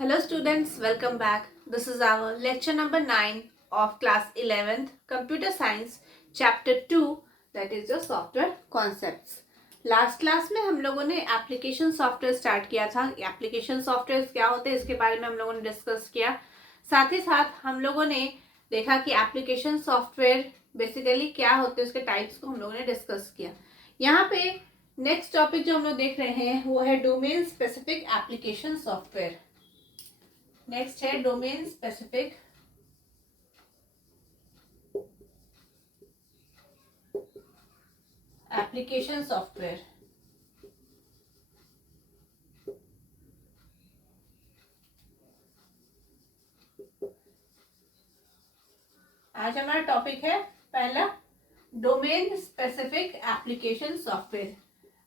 Hello students, welcome back. This is our lecture number 9 of class 11th Computer Science Chapter 2, that is the software concepts. Last class में हम लोगों ने application software start किया था. Application software क्या होते हैं इसके बारे में हम लोगों ने डिस्कस किया. साथ ही साथ हम लोगों ने देखा कि एप्लीकेशन सॉफ्टवेयर बेसिकली क्या होते हैं, उसके टाइप्स को हम लोगों ने डिस्कस किया. यहाँ पे नेक्स्ट टॉपिक जो हम लोग देख रहे हैं वो है domain specific application software. Next है डोमेन स्पेसिफिक एप्लीकेशन सॉफ्टवेयर. आज हमारा टॉपिक है पहला डोमेन स्पेसिफिक एप्लीकेशन सॉफ्टवेयर.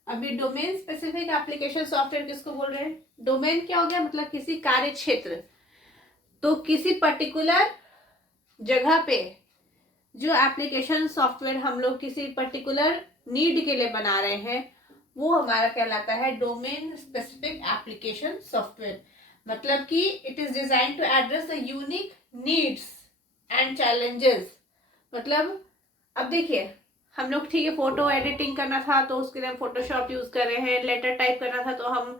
अभी डोमेन स्पेसिफिक एप्लीकेशन सॉफ्टवेयर किसको बोल रहे हैं? डोमेन क्या हो गया, मतलब किसी कार्य क्षेत्र. तो किसी पर्टिकुलर जगह पे जो एप्लीकेशन सॉफ्टवेयर हम लोग किसी पर्टिकुलर नीड के लिए बना रहे हैं वो हमारा कहलाता है डोमेन स्पेसिफिक एप्लीकेशन सॉफ्टवेयर. मतलब कि it is design to address the unique needs and challenges. मतलब अब देखिए, हम लोग ठीक है फोटो एडिटिंग करना था तो उसके लिए हम फोटोशॉप यूज कर रहे हैं. लेटर टाइप करना था तो हम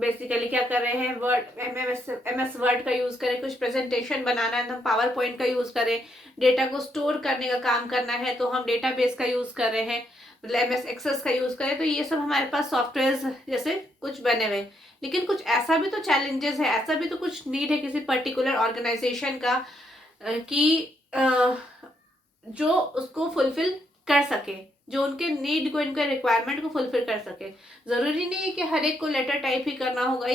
बेसिकली क्या कर रहे हैं, वर्ड एमएस वर्ड का यूज करें. कुछ प्रेजेंटेशन बनाना है तो हम पावर पॉइंट का यूज करें. डेटा को स्टोर करने का काम करना है तो हम डेटाबेस का यूज कर रहे हैं, मतलब एमएस एक्सेस का यूज करें. तो ये सब हमारे पास सॉफ्टवेयर जैसे कुछ बने हुए. लेकिन कुछ ऐसा भी तो चैलेंजेस है, ऐसा भी तो कुछ नीड है किसी पर्टिकुलर ऑर्गेनाइजेशन का कि जो उसको फुलफिल कर सके, जो उनके नीड को, इनके रिक्वायरमेंट को फुलफिल कर सके. जरूरी नहीं है कि हर एक को लेटर टाइप ही करना होगा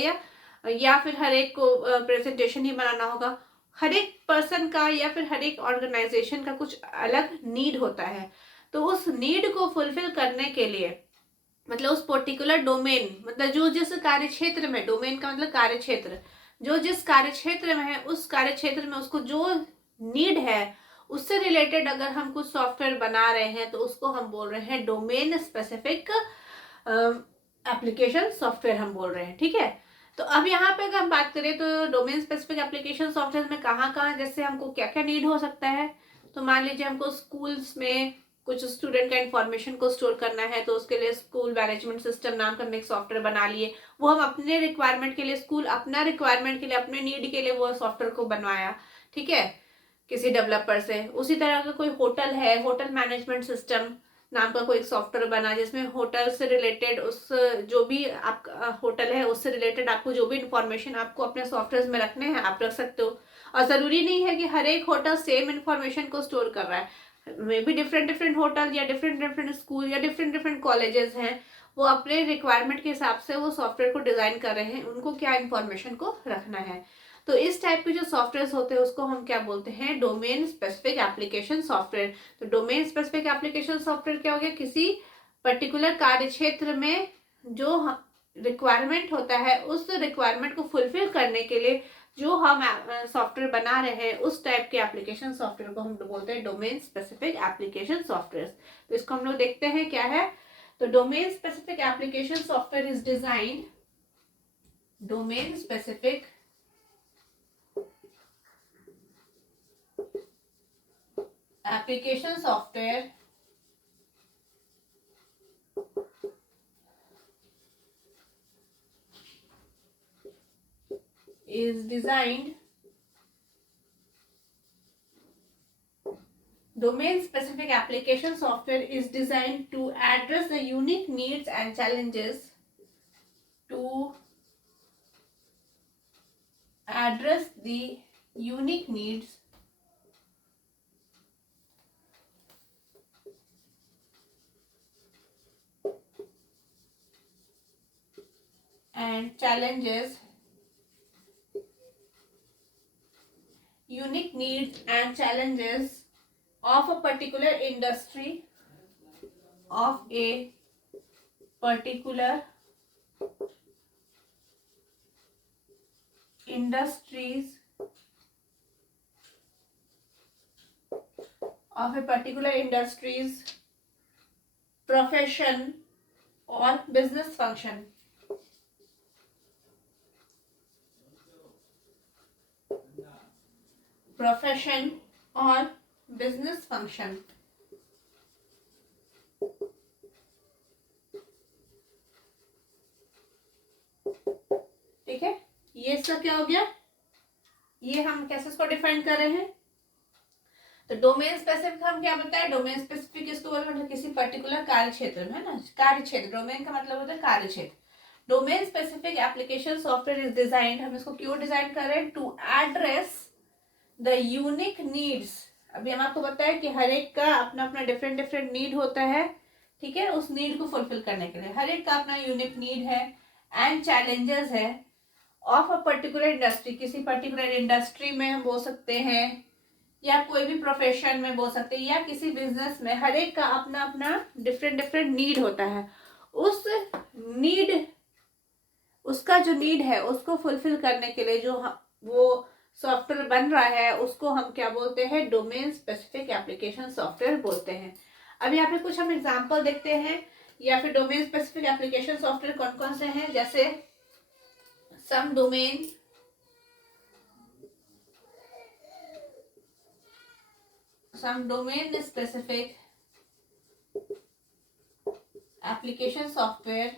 या फिर हर एक को प्रेजेंटेशन ही बनाना होगा. हर एक पर्सन का या फिर हर एक ऑर्गेनाइजेशन का कुछ अलग नीड होता है. तो उस नीड को फुलफिल करने के लिए, मतलब उस पर्टिकुलर डोमेन, मतलब जो जिस कार्य क्षेत्र में, डोमेन का मतलब कार्य क्षेत्र, जो जिस कार्य क्षेत्र में है उस कार्य क्षेत्र में उसको जो नीड है उससे रिलेटेड अगर हम कुछ सॉफ्टवेयर बना रहे हैं तो उसको हम बोल रहे हैं डोमेन स्पेसिफिक एप्लीकेशन सॉफ्टवेयर हम बोल रहे हैं. ठीक है. तो अब यहाँ पे अगर हम बात करें तो डोमेन स्पेसिफिक एप्लीकेशन सॉफ्टवेयर में कहाँ कहाँ जैसे हमको क्या क्या नीड हो सकता है. तो मान लीजिए हमको स्कूल्स में कुछ स्टूडेंट का इंफॉर्मेशन को स्टोर करना है तो उसके लिए स्कूल मैनेजमेंट सिस्टम नाम का एक सॉफ्टवेयर बना लिए. वो हम अपने रिक्वायरमेंट के लिए, स्कूल अपना रिक्वायरमेंट के लिए, अपने नीड के लिए वो सॉफ्टवेयर को बनवाया. ठीक है, किसी डेवलपर से. उसी तरह का कोई होटल है, होटल मैनेजमेंट सिस्टम नाम का कोई सॉफ्टवेयर बना जिसमें होटल से रिलेटेड, उस जो भी आपका होटल है उससे रिलेटेड आपको जो भी इंफॉर्मेशन आपको अपने सॉफ्टवेयर में रखने हैं आप रख सकते हो. और जरूरी नहीं है कि हर एक होटल सेम इंफॉर्मेशन को स्टोर कर रहा है. May be different different hotel या डिफरेंट डिफरेंट स्कूल या डिफरेंट डिफरेंट कॉलेजेस हैं, वो अपने रिक्वायरमेंट के हिसाब से वो सॉफ्टवेयर को डिजाइन कर रहे हैं, उनको क्या इंफॉर्मेशन को रखना है. तो इस टाइप के जो सॉफ्टवेयर होते हैं उसको हम क्या बोलते हैं, डोमेन स्पेसिफिक एप्लीकेशन सॉफ्टवेयर. तो डोमेन स्पेसिफिक एप्लीकेशन सॉफ्टवेयर क्या हो गया, किसी पर्टिकुलर कार्य क्षेत्र में जो रिक्वायरमेंट होता है उस रिक्वायरमेंट को फुलफिल करने के लिए जो हम सॉफ्टवेयर बना रहे हैं उस टाइप के एप्लीकेशन सॉफ्टवेयर को हम बोलते हैं डोमेन स्पेसिफिक एप्लीकेशन सॉफ्टवेयर. तो इसको हम लोग देखते हैं क्या है. तो domain specific application software is designed, domain specific application software is designed, domain specific application software is designed to address the unique needs and challenges, to address the unique needs and challenges, unique needs and challenges of a particular industry, of a particular industries, of a particular industries, profession or business function. Profession और business function. ठीक है, ये इसका क्या हो गया, ये हम कैसे इसको डिफाइन कर रहे हैं। तो डोमेन स्पेसिफिक हम क्या बताए, डोमेन स्पेसिफिक इसको बोलते हैं किसी पर्टिकुलर कार्य क्षेत्र में, है ना, कार्य क्षेत्र, डोमेन का मतलब होता है कार्य क्षेत्र। Domain specific application software is designed, हम इसको क्यों डिजाइन कर रहे हैं, to address the unique needs. अभी हम आपको बताया कि हर एक का अपना अपना डिफरेंट डिफरेंट नीड होता है, ठीक है, उस नीड को फुलफिल करने के लिए हर एक का अपना यूनिक नीड है एंड चैलेंजेस है ऑफ अ पर्टिकुलर इंडस्ट्री, किसी पर्टिकुलर इंडस्ट्री में हम बोल सकते हैं, या कोई भी प्रोफेशन में बोल सकते हैं, या किसी बिजनेस में, हर एक का अपना अपना डिफरेंट डिफरेंट नीड होता है। उस नीड, उसका जो नीड है उसको फुलफिल करने के लिए जो वो सॉफ्टवेयर बन रहा है उसको हम क्या बोलते हैं, डोमेन स्पेसिफिक एप्लीकेशन सॉफ्टवेयर बोलते हैं। अब यहाँ पे कुछ हम एग्जांपल देखते हैं, या फिर डोमेन स्पेसिफिक एप्लीकेशन सॉफ्टवेयर कौन कौन से हैं, जैसे सम domain specific application software,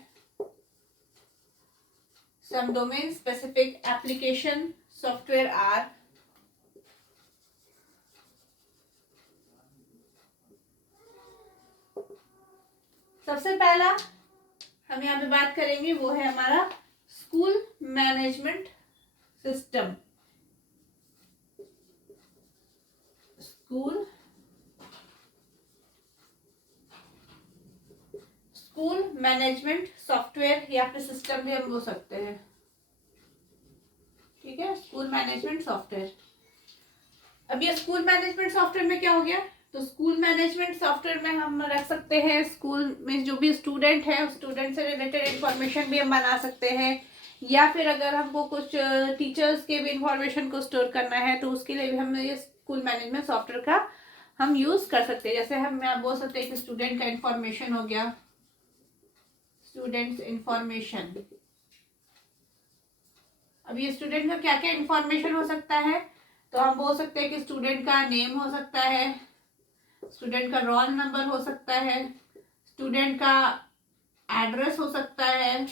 some domain specific application software are सबसे पहला हम यहाँ पे बात करेंगे वो है हमारा school management system. School management software या फिर सिस्टम भी हम बोल सकते हैं, ठीक है, स्कूल मैनेजमेंट सॉफ्टवेयर। अब ये स्कूल मैनेजमेंट सॉफ्टवेयर में क्या हो गया, तो स्कूल मैनेजमेंट सॉफ्टवेयर में हम रख सकते हैं स्कूल में जो भी स्टूडेंट है उस स्टूडेंट से रिलेटेड इंफॉर्मेशन भी हम बना सकते हैं, या फिर अगर हमको कुछ टीचर्स के भी इंफॉर्मेशन को स्टोर करना है तो उसके लिए भी हम ये स्कूल मैनेजमेंट सॉफ्टवेयर का हम यूज कर सकते हैं। जैसे हम बोल सकते हैं कि स्टूडेंट का इंफॉर्मेशन हो गया, स्टूडेंट्स इंफॉर्मेशन। अब ये स्टूडेंट का क्या क्या इंफॉर्मेशन हो सकता है, तो हम बोल सकते हैं कि स्टूडेंट का नेम हो सकता है, स्टूडेंट का रोल नंबर हो सकता है, स्टूडेंट का एड्रेस हो सकता है,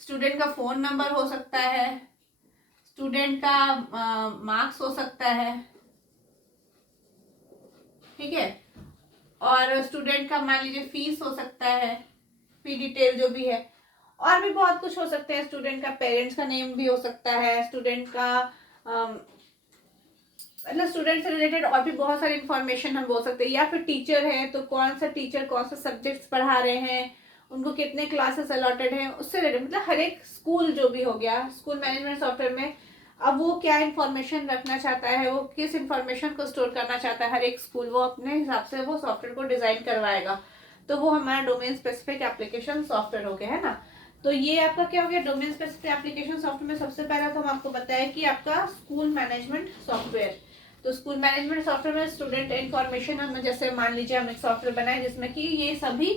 स्टूडेंट का फोन नंबर हो सकता है, स्टूडेंट का मार्क्स हो सकता है, ठीक है, और स्टूडेंट का मान लीजिए फीस हो सकता है, फी डिटेल जो भी है, और भी बहुत कुछ हो सकते हैं, स्टूडेंट का पेरेंट्स का नेम भी हो सकता है, स्टूडेंट का मतलब स्टूडेंट से रिलेटेड और भी बहुत सारी इंफॉर्मेशन हम बोल सकते हैं, या फिर टीचर है तो कौन सा टीचर कौन सा सब्जेक्ट्स पढ़ा रहे हैं, उनको कितने क्लासेस अलॉटेड हैं, उससे रिलेटेड, मतलब हर एक स्कूल जो भी हो गया स्कूल मैनेजमेंट सॉफ्टवेयर में, अब वो क्या इंफॉर्मेशन रखना चाहता है, वो किस इंफॉर्मेशन को स्टोर करना चाहता है, हर एक स्कूल वो अपने हिसाब से वो सॉफ्टवेयर को डिजाइन करवाएगा, तो वो हमारा डोमेन स्पेसिफिक एप्लीकेशन सॉफ्टवेयर हो गया, है ना। तो ये आपका क्या हो गया, डोमेन स्पेसिफिक एप्लीकेशन सॉफ्टवेयर में सबसे पहला तो हम आपको बताया कि आपका स्कूल मैनेजमेंट सॉफ्टवेयर। तो स्कूल मैनेजमेंट सॉफ्टवेयर में स्टूडेंट इन्फॉर्मेशन हम जैसे मान लीजिए हम एक सॉफ्टवेयर बनाए जिसमें कि ये सभी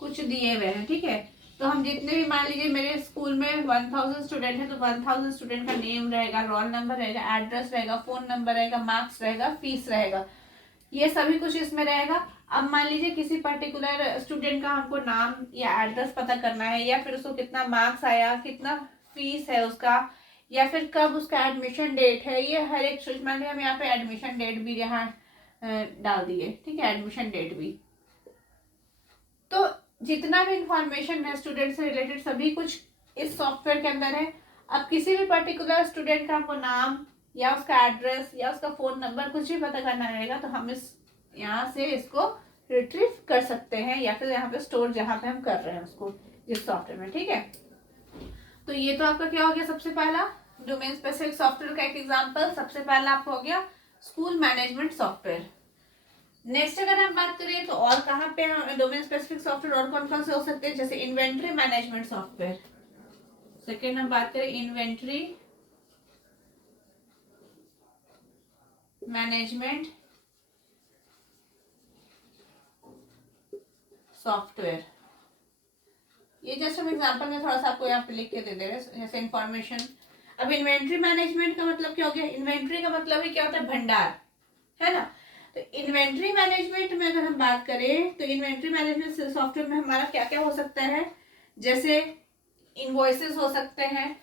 कुछ दिए हुए हैं, ठीक है, तो हम जितने भी मान लीजिए मेरे स्कूल में 1000 स्टूडेंट है तो 1000 स्टूडेंट का नेम रहेगा, रोल नंबर रहेगा, एड्रेस रहेगा, फोन नंबर रहेगा, मार्क्स रहेगा, फीस रहेगा, ये सभी कुछ इसमें रहेगा। अब मान लीजिए किसी पर्टिकुलर स्टूडेंट का हमको नाम या एड्रेस पता करना है, या फिर उसको कितना मार्क्स आया, कितना फीस है उसका, या फिर कब उसका एडमिशन डेट है, ये हर एक मान लीजिए हम यहाँ पे एडमिशन डेट भी यहाँ डाल दिए, ठीक है, एडमिशन डेट भी। तो जितना भी इंफॉर्मेशन है स्टूडेंट से रिलेटेड सभी कुछ इस सॉफ्टवेयर के अंदर है। अब किसी भी पर्टिकुलर स्टूडेंट का हमको नाम या उसका एड्रेस या उसका फोन नंबर कुछ भी पता करना रहेगा तो हम इस यहाँ से इसको रिट्रीव कर सकते हैं, या फिर यहाँ पे स्टोर जहाँ पे हम कर रहे हैं उसको इस सॉफ्टवेयर में, ठीक है। तो ये तो आपका क्या हो गया, सबसे पहला डोमेन स्पेसिफिक सॉफ्टवेयर का एक एग्जांपल, सबसे पहला आपको हो गया स्कूल मैनेजमेंट सॉफ्टवेयर। नेक्स्ट अगर हम बात करें तो और कहाँ पे डोमेन स्पेसिफिक सॉफ्टवेयर और कौन कौन से हो सकते हैं, जैसे इन्वेंट्री मैनेजमेंट सॉफ्टवेयर। सेकेंड हम बात करें इन्वेंट्री मैनेजमेंट सॉफ्टवेयर। ये जस्ट हम एग्जांपल में थोड़ा सा आपको यहाँ पे लिख के दे रहे हैं, जैसे इंफॉर्मेशन। अब इन्वेंट्री मैनेजमेंट का मतलब क्या हो गया? इन्वेंट्री का मतलब ही क्या होता है? भंडार, है ना। तो इन्वेंट्री मैनेजमेंट में अगर हम बात करें तो इन्वेंट्री मैनेजमेंट सॉफ्टवेयर में हमारा क्या क्या हो सकता है? जैसे इनवॉइसेस हो सकते हैं,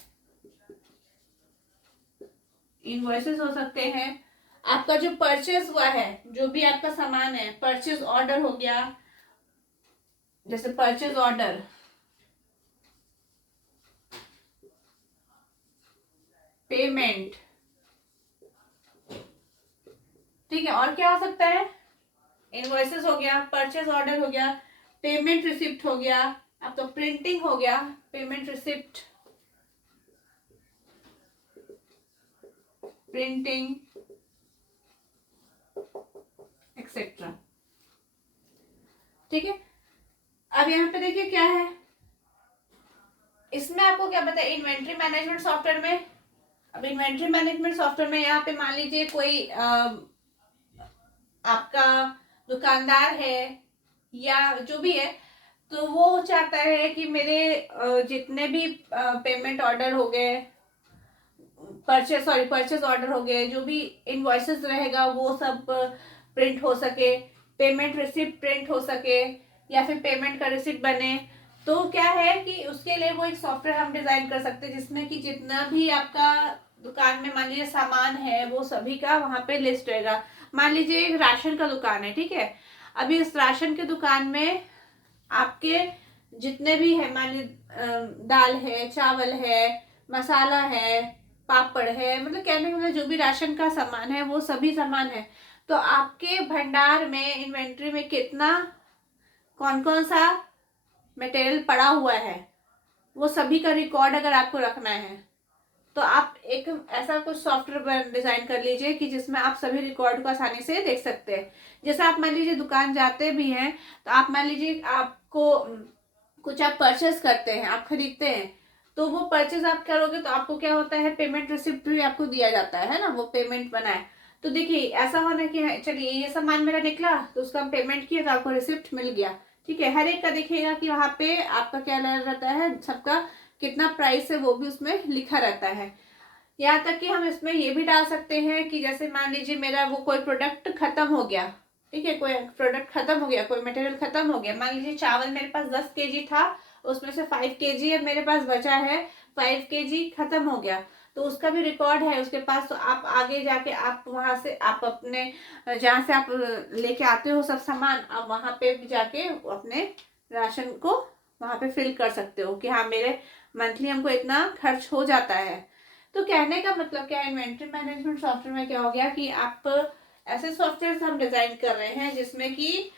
इनवॉइसेस हो सकते हैं, आपका जो परचेज हुआ है, जो भी आपका सामान है, परचेज ऑर्डर हो गया, जैसे परचेज ऑर्डर, पेमेंट, ठीक है। और क्या हो सकता है? इनवॉइसेस हो गया, परचेज ऑर्डर हो गया, पेमेंट रिसिप्ट हो गया, आपका प्रिंटिंग हो गया, पेमेंट रिसिप्ट, प्रिंटिंग एक्सेट्रा, ठीक है। अब यहाँ पे देखिए क्या है, इसमें आपको क्या पता है इन्वेंट्री मैनेजमेंट सॉफ्टवेयर में? अब इन्वेंट्री मैनेजमेंट सॉफ्टवेयर में यहाँ पे मान लीजिए कोई आपका दुकानदार है या जो भी है, तो वो चाहता है कि मेरे जितने भी पेमेंट ऑर्डर हो गए, परचेज ऑर्डर हो गए, जो भी इनवॉइसेस रहेगा वो सब प्रिंट हो सके, पेमेंट रिसिप्ट प्रिंट हो सके, या फिर पेमेंट का रिसिप्ट बने। तो क्या है कि उसके लिए वो एक सॉफ्टवेयर हम डिजाइन कर सकते हैं जिसमें कि जितना भी आपका दुकान में मान लीजिए सामान है वो सभी का वहां पे लिस्ट रहेगा। मान लीजिए एक राशन का दुकान है, ठीक है। अभी इस राशन के दुकान में आपके जितने भी है, मान लीजिए दाल है, चावल है, मसाला है, पापड़ है, मतलब कहने का मतलब जो भी राशन का सामान है वो सभी सामान है। तो आपके भंडार में इन्वेंट्री में कितना, कौन कौन सा मटेरियल पड़ा हुआ है, वो सभी का रिकॉर्ड अगर आपको रखना है तो आप एक ऐसा कुछ सॉफ्टवेयर डिजाइन कर लीजिए कि जिसमें आप सभी रिकॉर्ड को आसानी से देख सकते हैं। जैसे आप मान लीजिए दुकान जाते भी हैं, तो आप मान लीजिए आपको कुछ आप परचेस करते हैं, आप खरीदते हैं, तो वो परचेज आप करोगे तो आपको क्या होता है, पेमेंट रिसिप्ट भी आपको दिया जाता है ना, वो पेमेंट बनाए। तो देखिए ऐसा होना कि चलिए ये सामान मेरा निकला तो उसका हम पेमेंट किया तो आपको रिसिप्ट मिल गया, ठीक है। हर एक का देखिएगा कि वहां पे आपका क्या रहता है, सबका कितना प्राइस है वो भी उसमें लिखा रहता है। यहाँ तक कि हम इसमें ये भी डाल सकते हैं कि जैसे मान लीजिए मेरा वो कोई प्रोडक्ट खत्म हो गया, ठीक है, कोई प्रोडक्ट खत्म हो गया, कोई मटेरियल खत्म हो गया, मान लीजिए चावल मेरे पास 10 kg था, उसमें से 5 kg अब मेरे पास बचा है, 5 kg खत्म हो गया, तो उसका भी रिकॉर्ड है उसके पास। तो आप आगे जाके आप वहां से आप अपने जहाँ से आप लेके आते हो सब सामान, आप वहां पे भी जाके अपने राशन को वहां पे फिल कर सकते हो कि हाँ मेरे मंथली हमको इतना खर्च हो जाता है। तो कहने का मतलब क्या है, इन्वेंट्री मैनेजमेंट सॉफ्टवेयर में क्या हो गया कि आप ऐसे सॉफ्टवेयर हम डिजाइन कर रहे हैं जिसमें कि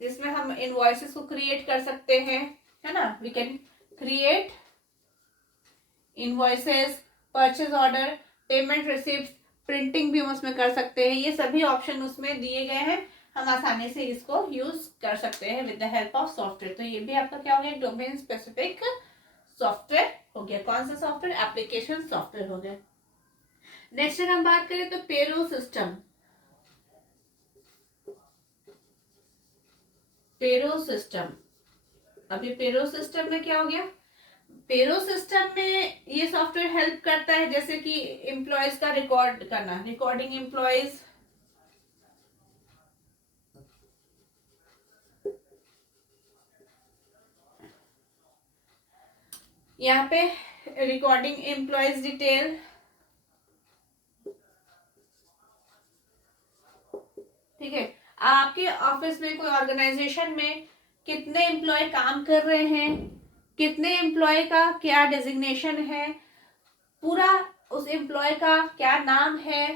जिसमें हम इनवॉइसेस को क्रिएट कर सकते हैं, है ना। We can create invoices, purchase order, payment receipt, printing भी हम उसमें कर सकते हैं। ये सभी ऑप्शन उसमें दिए गए हैं, हम आसानी से इसको यूज कर सकते हैं with the help of software. तो ये भी आपका क्या हो गया, डोमेन स्पेसिफिक सॉफ्टवेयर हो गया। कौन सा सॉफ्टवेयर? एप्लीकेशन सॉफ्टवेयर हो गया। नेक्स्ट अगर हम बात करें तो पेरोल सिस्टम। पेरोल सिस्टम, अभी पेरोल सिस्टम में क्या हो गया, पेरोल सिस्टम में ये सॉफ्टवेयर हेल्प करता है जैसे कि एम्प्लॉयज का रिकॉर्ड करना, रिकॉर्डिंग एम्प्लॉयज, यहाँ पे रिकॉर्डिंग एम्प्लॉयज डिटेल, ठीक है। आपके ऑफिस में कोई ऑर्गेनाइजेशन में कितने एम्प्लॉय काम कर रहे हैं, कितने एम्प्लॉय का क्या डेजिग्नेशन है, पूरा उस एम्प्लॉय का क्या नाम है,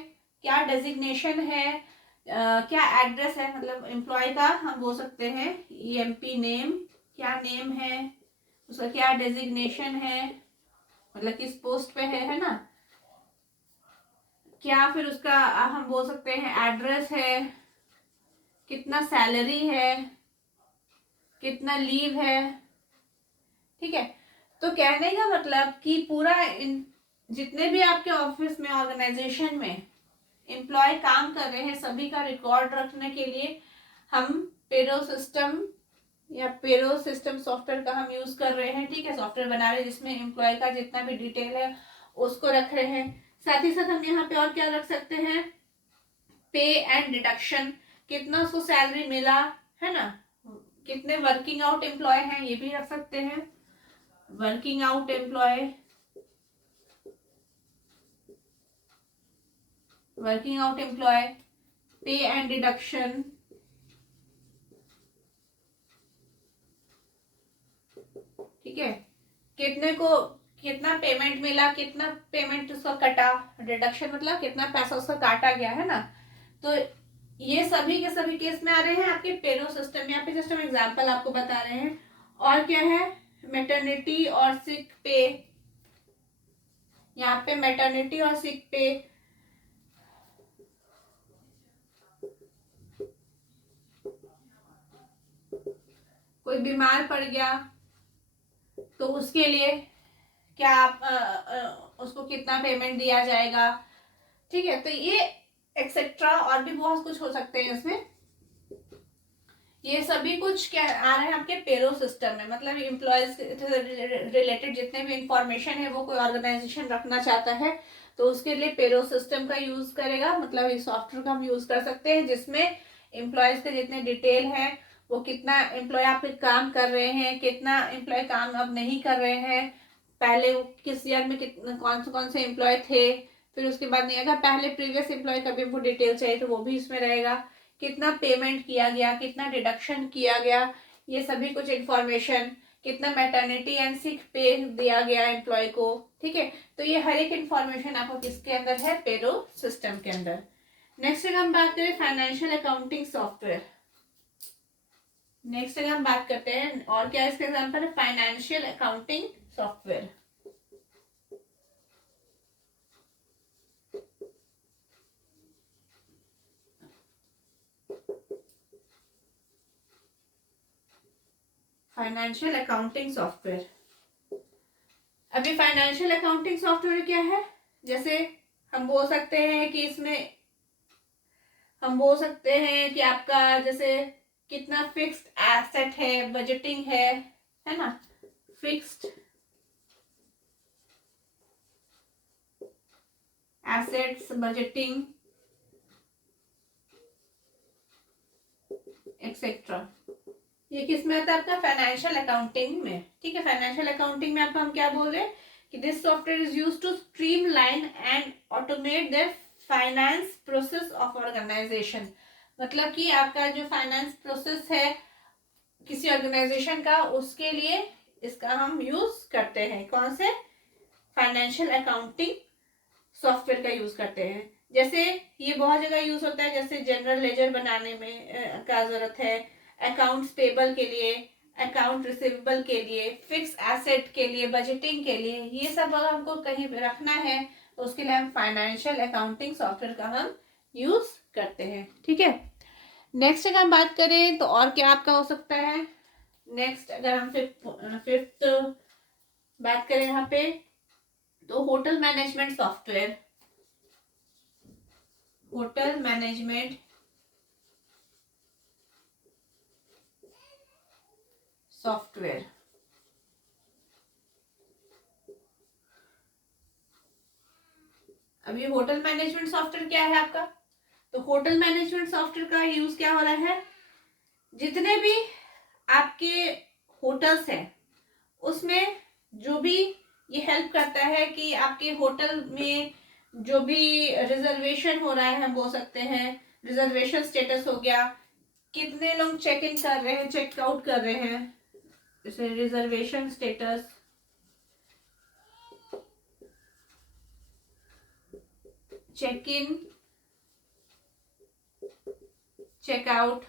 क्या डेजिग्नेशन है, क्या एड्रेस है, मतलब एम्प्लॉय का हम बोल सकते हैं ईएमपी नेम, क्या नेम है, उसका क्या डेजिग्नेशन है, मतलब किस पोस्ट पे है ना, क्या फिर उसका हम बोल सकते हैं एड्रेस है, कितना सैलरी है, कितना लीव है, ठीक है। तो कहने का मतलब कि पूरा जितने भी आपके ऑफिस में ऑर्गेनाइजेशन में एम्प्लॉय काम कर रहे हैं सभी का रिकॉर्ड रखने के लिए हम पेरोल सिस्टम या पेरोल सिस्टम सॉफ्टवेयर का हम यूज कर रहे हैं, ठीक है। सॉफ्टवेयर बना रहे हैं जिसमें एम्प्लॉय का जितना भी डिटेल है उसको रख रहे हैं। साथ ही साथ हम यहाँ पे और क्या रख सकते हैं, पे एंड डिडक्शन, कितना उसको सैलरी मिला है ना, कितने वर्किंग आउट एम्प्लॉय हैं ये भी रख सकते हैं, working out employ, working out employ, pay and deduction, ठीक है, कितने को कितना पेमेंट मिला, कितना पेमेंट उसका कटा, डिडक्शन मतलब कितना पैसा उसका काटा गया है ना। तो ये सभी के सभी केस में आ रहे हैं आपके पेरो सिस्टम। यहाँ पे जस्ट हम एग्जांपल आपको बता रहे हैं। और क्या है, मैटरनिटी और सिक पे, यहाँ पे मैटरनिटी और सिक पे, कोई बीमार पड़ गया तो उसके लिए क्या आप उसको कितना पेमेंट दिया जाएगा, ठीक है। तो ये एक्सेट्रा और भी बहुत कुछ हो सकते हैं इसमें। ये सभी कुछ क्या आ रहा है आपके पेरो सिस्टम में, मतलब एम्प्लॉयज रिलेटेड जितने भी इंफॉर्मेशन है वो कोई ऑर्गेनाइजेशन रखना चाहता है तो उसके लिए पेरो सिस्टम का यूज करेगा। मतलब इस सॉफ्टवेयर का हम यूज कर सकते हैं जिसमें एम्प्लॉयज के जितने डिटेल है, वो कितना एम्प्लॉय आप काम कर रहे हैं, कितना एम्प्लॉय काम अब नहीं कर रहे हैं, पहले किस ईयर में कितने कौन से एम्प्लॉय थे, फिर उसके बाद नहीं, अगर पहले प्रीवियस एम्प्लॉय का भी हमको डिटेल चाहिए तो वो भी इसमें रहेगा, कितना पेमेंट किया गया, कितना डिडक्शन किया गया, ये सभी कुछ इंफॉर्मेशन, कितना मैटरनिटी एंड सिक पे दिया गया एम्प्लॉय को, ठीक है। तो ये हर एक इंफॉर्मेशन आपको किसके अंदर है, पेरो सिस्टम के अंदर। नेक्स्ट अगर हम बात करें फाइनेंशियल अकाउंटिंग सॉफ्टवेयर, नेक्स्ट अगर हम बात करते हैं और क्या इसका एग्जांपल है, financial accounting software. Financial accounting software, अभी फाइनेंशियल अकाउंटिंग सॉफ्टवेयर क्या है, जैसे हम बोल सकते हैं कि इसमें हम बोल सकते हैं कि आपका जैसे कितना फिक्स्ड एसेट है, बजटिंग है ना, फिक्स्ड एसेट्स, बजटिंग एक्सेट्रा, ये किस में आता है आपका, फाइनेंशियल अकाउंटिंग में, ठीक है। फाइनेंशियल अकाउंटिंग में आपको हम क्या बोल रहे हैं कि this software is used to streamline and automate the finance process of organisation. मतलब कि आपका जो फाइनेंस प्रोसेस है किसी ऑर्गेनाइजेशन का, उसके लिए इसका हम यूज करते हैं, कौन से, फाइनेंशियल अकाउंटिंग सॉफ्टवेयर का यूज करते हैं। जैसे ये बहुत जगह यूज होता है, जैसे जनरल लेजर बनाने में का जरूरत है, अकाउंट्स पेबल के लिए, अकाउंट रिसीवेबल के लिए, फिक्स एसेट के लिए, बजटिंग के लिए, ये सब अगर हमको कहीं रखना है तो उसके लिए हम फाइनेंशियल अकाउंटिंग सॉफ्टवेयर का हम यूज करते हैं, ठीक है। नेक्स्ट अगर हम बात करें तो और क्या आपका हो सकता है, नेक्स्ट अगर हम फिफ्थ बात करें यहाँ पे तो hotel management software, hotel management software. अब ये होटल मैनेजमेंट सॉफ्टवेयर क्या है आपका, तो होटल मैनेजमेंट सॉफ्टवेयर का यूज क्या हो रहा है, जितने भी आपके होटल्स हैं उसमें जो भी ये हेल्प करता है कि आपके होटल में जो भी रिजर्वेशन हो रहा है, हम बोल सकते हैं रिजर्वेशन स्टेटस हो गया, कितने लोग चेक इन कर रहे हैं, चेक आउट कर रहे हैं, जैसे reservation status, check in, check out,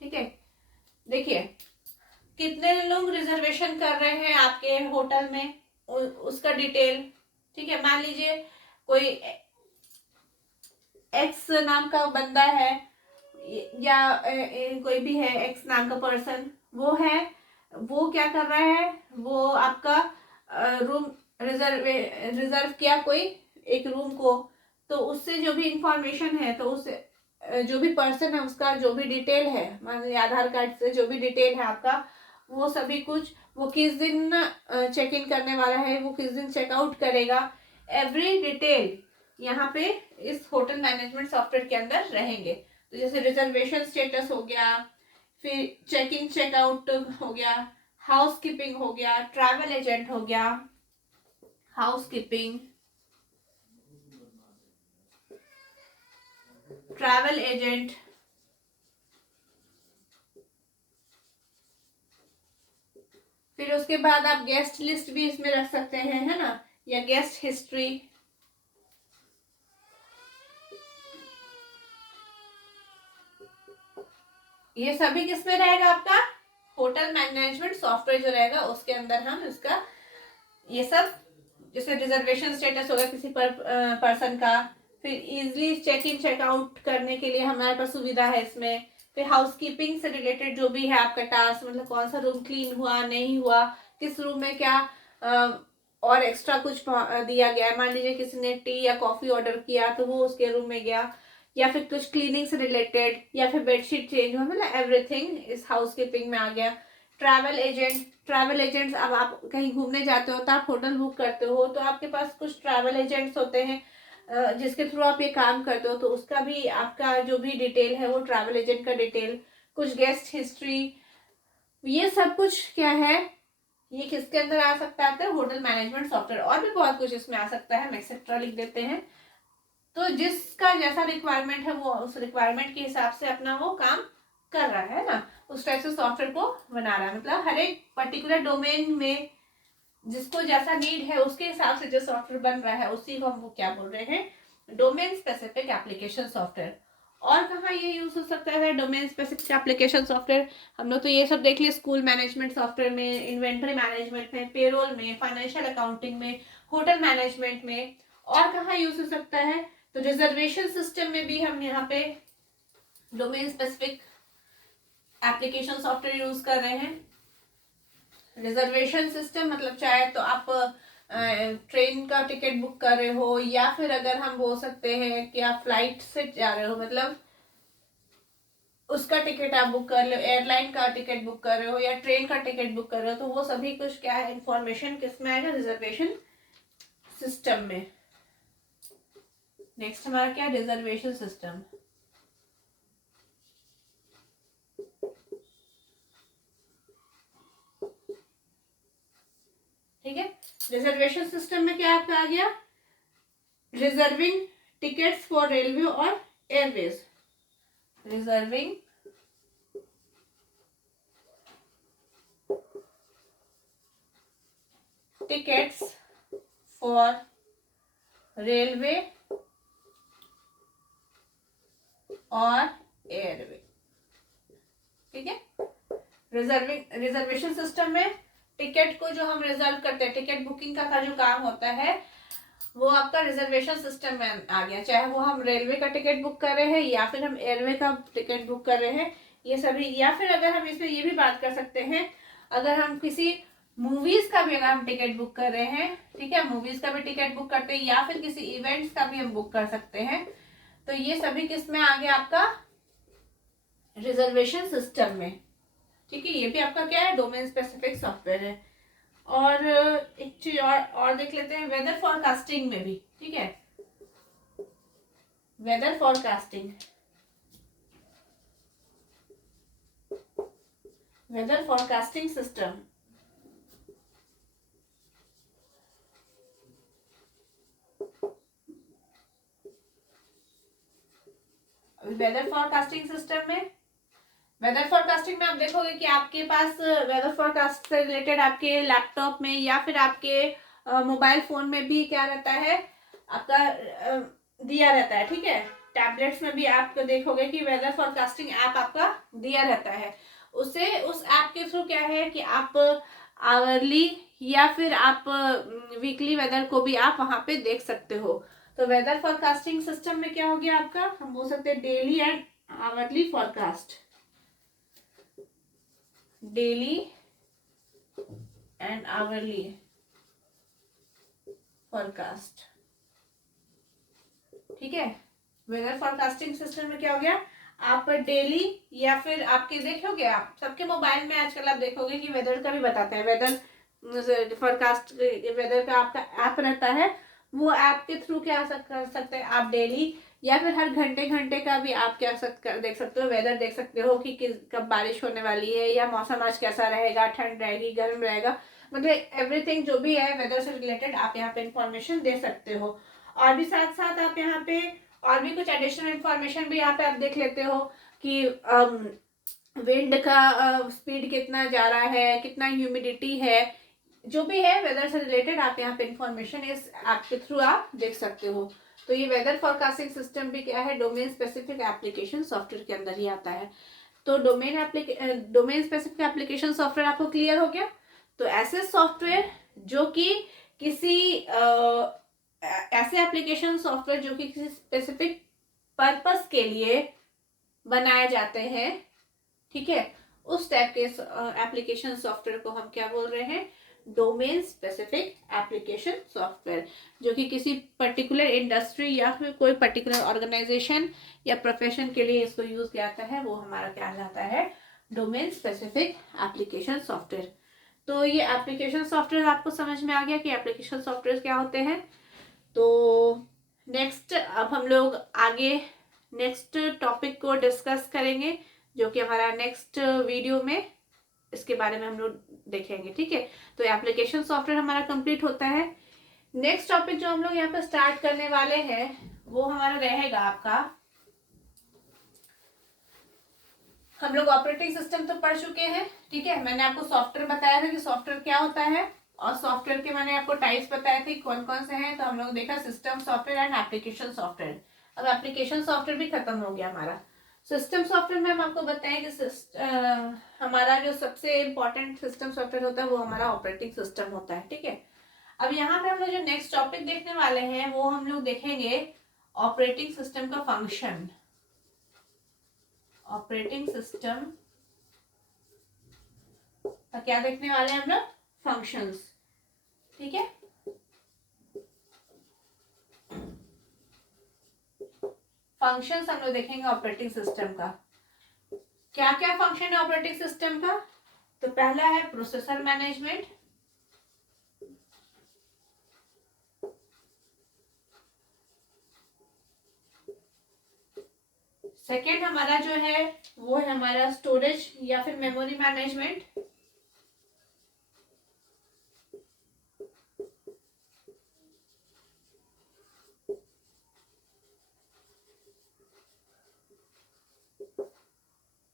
ठीक है। देखिए कितने लोग रिजर्वेशन कर रहे हैं आपके होटल में, उसका डिटेल, ठीक है। मान लीजिए कोई एक्स नाम का बंदा है या कोई भी है एक्स नाम का पर्सन, वो है, वो क्या कर रहा है, वो आपका रूम रिजर्व किया कोई एक रूम को, तो उससे जो भी इंफॉर्मेशन है, तो उससे जो भी पर्सन है उसका जो भी डिटेल है, मान लीजिए आधार कार्ड से जो भी डिटेल है आपका, वो सभी कुछ, वो किस दिन चेक इन करने वाला है, वो किस दिन चेकआउट करेगा, एवरी डिटेल यहाँ पे इस होटल मैनेजमेंट सॉफ्टवेयर के अंदर रहेंगे। तो जैसे रिजर्वेशन स्टेटस हो गया, फिर चेक इन चेकआउट हो गया, हाउस कीपिंग हो गया, ट्रैवल एजेंट हो गया, हाउस कीपिंग, ट्रैवल एजेंट, फिर उसके बाद आप गेस्ट लिस्ट भी इसमें रख सकते हैं, है ना, या गेस्ट हिस्ट्री। ये सभी किसमें रहेगा आपका, होटल मैनेजमेंट सॉफ्टवेयर जो रहेगा उसके अंदर हम इसका ये सब, जैसे रिजर्वेशन स्टेटस होगा किसी पर्सन का, फिर इजीली चेक इन चेकआउट करने के लिए हमारे पास सुविधा है इसमें, फिर हाउसकीपिंग से रिलेटेड जो भी है आपका टास्क, मतलब कौन सा रूम क्लीन हुआ नहीं हुआ, किस रूम में क्या और एक्स्ट्रा कुछ दिया गया है, मान लीजिए किसी ने टी या कॉफी ऑर्डर किया तो वो उसके रूम में गया, या फिर कुछ क्लीनिंग से रिलेटेड, या फिर बेडशीट चेंज हुआ, मतलब एवरीथिंग इस हाउसकीपिंग में आ गया। ट्रैवल एजेंट, ट्रैवल एजेंट्स, अब आप कहीं घूमने जाते हो तो आप होटल बुक करते हो तो आपके पास कुछ ट्रैवल एजेंट्स होते हैं जिसके थ्रू आप ये काम करते हो, तो उसका भी आपका जो भी डिटेल है वो ट्रैवल एजेंट का डिटेल, कुछ गेस्ट हिस्ट्री, ये सब कुछ क्या है, ये किसके अंदर आ सकता है, होटल मैनेजमेंट सॉफ्टवेयर। और भी बहुत कुछ इसमें आ सकता है, हम एक्सेट्रा लिख देते हैं। तो जिसका जैसा रिक्वायरमेंट है वो उस रिक्वायरमेंट के हिसाब से अपना वो काम कर रहा है ना, उस टाइप से सॉफ्टवेयर को बना रहा है। मतलब हर एक पर्टिकुलर डोमेन में जिसको जैसा नीड है उसके हिसाब से जो सॉफ्टवेयर बन रहा है उसी को हम वो क्या बोल रहे हैं, डोमेन स्पेसिफिक एप्लीकेशन सॉफ्टवेयर। और कहाँ ये यूज हो सकता है डोमेन स्पेसिफिक एप्लीकेशन सॉफ्टवेयर, हम लोग तो ये सब देख लिए, स्कूल मैनेजमेंट सॉफ्टवेयर में, इन्वेंट्री मैनेजमेंट में, पेरोल में, फाइनेंशियल अकाउंटिंग में, होटल मैनेजमेंट में। और कहाँ यूज हो सकता है, तो रिजर्वेशन सिस्टम में भी हम यहाँ पे domain specific application software use कर रहे हैं। रिजर्वेशन सिस्टम मतलब चाहे तो आप ट्रेन का टिकट बुक कर रहे हो, या फिर अगर हम बोल सकते हैं कि आप फ्लाइट से जा रहे हो, मतलब उसका टिकट आप बुक कर लो, एयरलाइन का टिकट बुक कर रहे हो या ट्रेन का टिकट बुक कर रहे हो, तो वो सभी कुछ क्या है, इंफॉर्मेशन किसमें आएगा, रिजर्वेशन सिस्टम में। नेक्स्ट हमारा क्या, रिजर्वेशन सिस्टम। ठीक है, रिजर्वेशन सिस्टम में क्या आपका आ गया, रिजर्विंग टिकट्स फॉर रेलवे और Airways, reserving tickets for railway और एयरवे। ठीक है, रिजर्वेशन सिस्टम में टिकट को जो हम रिजर्व करते हैं, टिकट बुकिंग का जो काम होता है वो आपका रिजर्वेशन सिस्टम में आ गया, चाहे वो हम रेलवे का टिकट बुक कर रहे हैं या फिर हम एयरवे का टिकट बुक कर रहे हैं, ये सभी। या फिर अगर हम इसमें ये भी बात कर सकते हैं, अगर हम किसी मूवीज का भी अगर हम टिकट बुक कर रहे हैं, ठीक है, मूवीज का भी टिकट बुक करते हैं, या फिर किसी इवेंट्स का भी हम बुक कर सकते हैं, तो ये सभी किस में आ गया आपका, रिजर्वेशन सिस्टम में। ठीक है, ये भी आपका क्या है, डोमेन स्पेसिफिक सॉफ्टवेयर है। और एक चीज और देख लेते हैं, वेदर फोरकास्टिंग में भी। ठीक है, weather forecasting, weather forecasting system, weather forecasting system में, वेदर फोरकास्टिंग में आप देखोगे कि आपके पास वेदर फोरकास्ट से रिलेटेड आपके लैपटॉप में या फिर आपके मोबाइल फोन में भी क्या रहता है, आपका दिया रहता है। ठीक है, टैबलेट्स में भी आप देखोगे कि वेदर फोरकास्टिंग ऐप आपका दिया रहता है। उसे उस ऐप के थ्रू क्या है कि आप आवरली या फिर आप वीकली वेदर को भी आप वहां पे देख सकते हो। तो वेदर फोरकास्टिंग सिस्टम में क्या हो गया आपका, हम बोल सकते हैं daily and hourly forecast, daily and hourly forecast. ठीक है, वेदर फोरकास्टिंग सिस्टम में क्या हो गया, आप डेली या फिर आपके देखोगे, आप सबके मोबाइल में आजकल आप देखोगे कि वेदर का भी बताते हैं, वेदर फोरकास्ट, वेदर का आपका ऐप रहता है, वो ऐप के थ्रू क्या कर सकते हैं आप डेली या फिर हर घंटे घंटे का भी आप क्या देख सकते हो, वेदर देख सकते हो कि कब बारिश होने वाली है या मौसम आज कैसा रहेगा, ठंड रहेगी, गर्म रहेगा, मतलब एवरीथिंग जो भी है वेदर से रिलेटेड आप यहाँ पे इंफॉर्मेशन दे सकते हो। और भी साथ साथ आप यहाँ पे और भी कुछ एडिशनल इंफॉर्मेशन भी यहाँ पे आप देख लेते हो कि विंड का स्पीड कितना जा रहा है, कितना ह्यूमिडिटी है, जो भी है वेदर से रिलेटेड आप यहाँ पे इंफॉर्मेशन इस ऐप के थ्रू आप देख सकते हो। तो ये वेदर फोरकास्टिंग सिस्टम भी क्या है, डोमेन स्पेसिफिक एप्लीकेशन सॉफ्टवेयर के अंदर ही आता है। तो डोमेन स्पेसिफिक एप्लीकेशन सॉफ्टवेयर आपको क्लियर हो गया। तो ऐसे सॉफ्टवेयर जो कि किसी ऐसे एप्लीकेशन सॉफ्टवेयर जो कि किसी स्पेसिफिक पर्पस के लिए बनाए जाते हैं, ठीक है, उस टाइप के एप्लीकेशन सॉफ्टवेयर को हम क्या बोल रहे हैं, डोमेन स्पेसिफिक एप्लीकेशन सॉफ्टवेयर, जो कि किसी पर्टिकुलर इंडस्ट्री या फिर कोई पर्टिकुलर ऑर्गेनाइजेशन या प्रोफेशन के लिए इसको यूज किया जाता है, वो हमारा क्या कहलाता है, डोमेन स्पेसिफिक एप्लीकेशन सॉफ्टवेयर। तो ये एप्लीकेशन सॉफ्टवेयर आपको समझ में आ गया कि एप्लीकेशन सॉफ्टवेयर क्या होते हैं। तो नेक्स्ट अब हम लोग आगे नेक्स्ट टॉपिक को डिस्कस करेंगे, जो कि हमारा नेक्स्ट वीडियो में इसके बारे में हम लोग देखेंगे, ठीक है। तो एप्लीकेशन सॉफ्टवेयर हमारा कंप्लीट होता है। नेक्स्ट टॉपिक जो हम लोग यहाँ पे स्टार्ट करने वाले हैं वो हमारा रहेगा आपका, हम लोग ऑपरेटिंग सिस्टम तो पढ़ चुके हैं, ठीक है। मैंने आपको सॉफ्टवेयर बताया था कि सॉफ्टवेयर क्या होता है, और सॉफ्टवेयर के मैंने आपको टाइप्स बताए थे कौन कौन से हैं। तो हम लोग देखा system software and application software. अब एप्लीकेशन सॉफ्टवेयर भी खत्म हो गया हमारा। सिस्टम सॉफ्टवेयर में हम आपको बताएं कि हमारा जो सबसे इम्पोर्टेंट सिस्टम सॉफ्टवेयर होता है वो हमारा ऑपरेटिंग सिस्टम होता है, ठीक है। अब यहाँ पे हम लोग जो नेक्स्ट टॉपिक देखने वाले हैं वो हम लोग देखेंगे ऑपरेटिंग सिस्टम का फंक्शन, ऑपरेटिंग सिस्टम का क्या देखने वाले हैं हम लोग, फंक्शंस, ठीक है। फंक्शंस हम लोग देखेंगे ऑपरेटिंग सिस्टम का। क्या क्या फंक्शन है ऑपरेटिंग सिस्टम का, तो पहला है प्रोसेसर मैनेजमेंट, सेकेंड हमारा जो है वो है हमारा स्टोरेज या फिर मेमोरी मैनेजमेंट,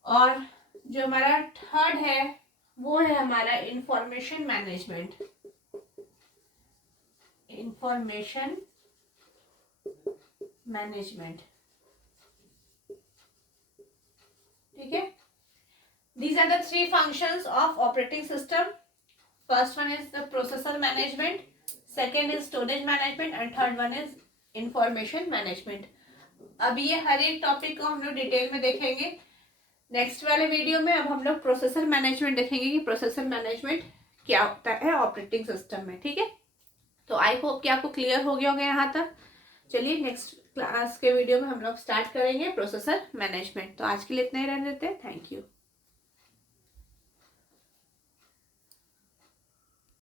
और जो हमारा थर्ड है वो है हमारा इंफॉर्मेशन मैनेजमेंट, इंफॉर्मेशन मैनेजमेंट, ठीक है। These are the three functions of operating system. First one is the processor management, second is storage management and third one is information management. अब ये हर एक टॉपिक को हम लोग डिटेल में देखेंगे नेक्स्ट वाले वीडियो में। अब हम लोग प्रोसेसर मैनेजमेंट देखेंगे कि प्रोसेसर मैनेजमेंट क्या होता है ऑपरेटिंग सिस्टम में, ठीक है। तो आई होप कि आपको क्लियर हो गया होगा यहाँ तक। चलिए नेक्स्ट क्लास के वीडियो में हम लोग स्टार्ट करेंगे प्रोसेसर मैनेजमेंट। तो आज के लिए इतना ही रहने देते हैं। Thank you.